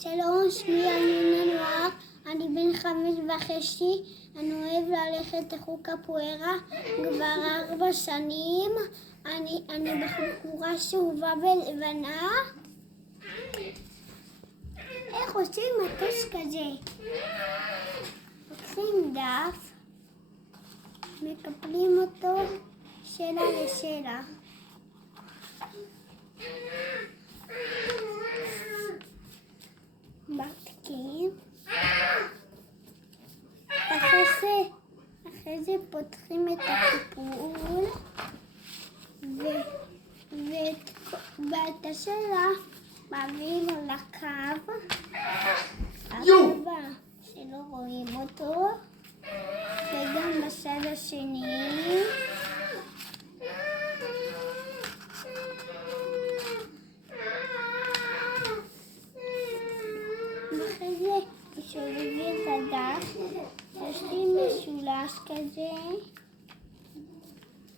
שלום, שמי אלין אנואר, אני בן 5.5, אני אוהב ללכת לחוג קפוארה כבר 4 שנים, אני בחורה שאובה ולבנה. איך עושים מטוס כזה? לוקחים דף, מקפלים אותו שלה לשלה. מתקים, אחרי זה פותחים את הקיפול ואת השלה מעבירים לקו הקבע שלא רואים אותו, וגם בצד השני. ואחרי זה כשעובדים את הדף, עושים משולש כזה,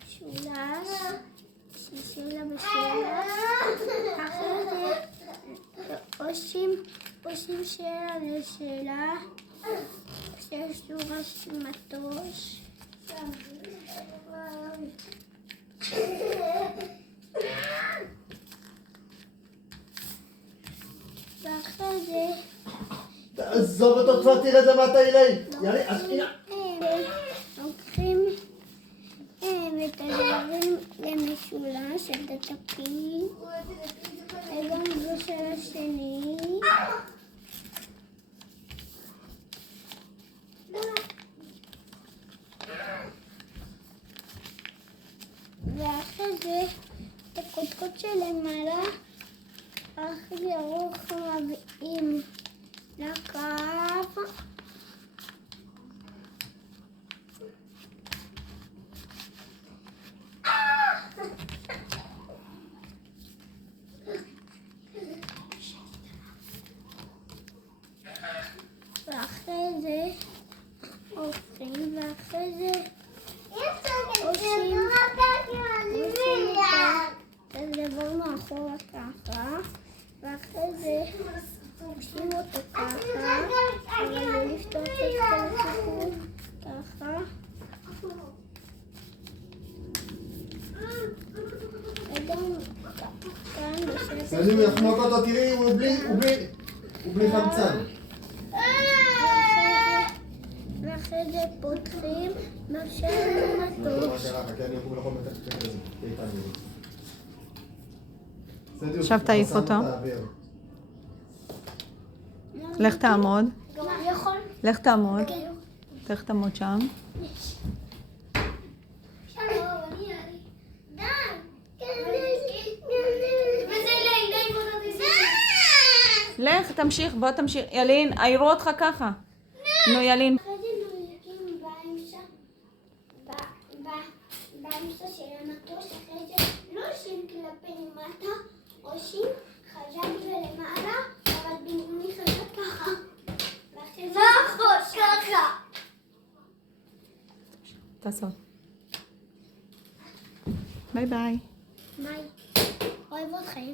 משולש, שלה ושלה. אחרי זה עושים שלה לשלה, שיש שורה של מטוש. ואחרי זה תעזוב אותו כבר, תראה למטה אליי. יאללה, אז הנה. לוקחים את הדברים למשולש, את הדפים, וגם זו של השני. ואחרי זה את הקודקוד שלמעלה, אחרי זה ארוך מביאים לקו. ואחרי זה הופכים, ואחרי זה עושים את הדבר מאחורה ככה, ואחרי זה עושים אותו ככה, אבל לא לפתוח את כל הסיפור ככה. וגם כאן בשקט. סלימי, אנחנו נקוד אותו, תראי, הוא בלי חמצן. ואחרי זה פותחים, מאפשרים מטוש. עכשיו תעיף אותו. לך תעמוד. לך תעמוד. לך תעמוד שם. לך, תמשיך, בוא תמשיך. ילין, העירו אותך ככה. נו, ילין. אחרי זה נויקים באמצע של המטוש, אחרי זה לא עושים כלפי למטה, עושים חזק ולמעלה, אבל במקומי חזק ככה. ואחרי זה ככה. תעשו. ביי ביי. ביי. אוהב אתכם.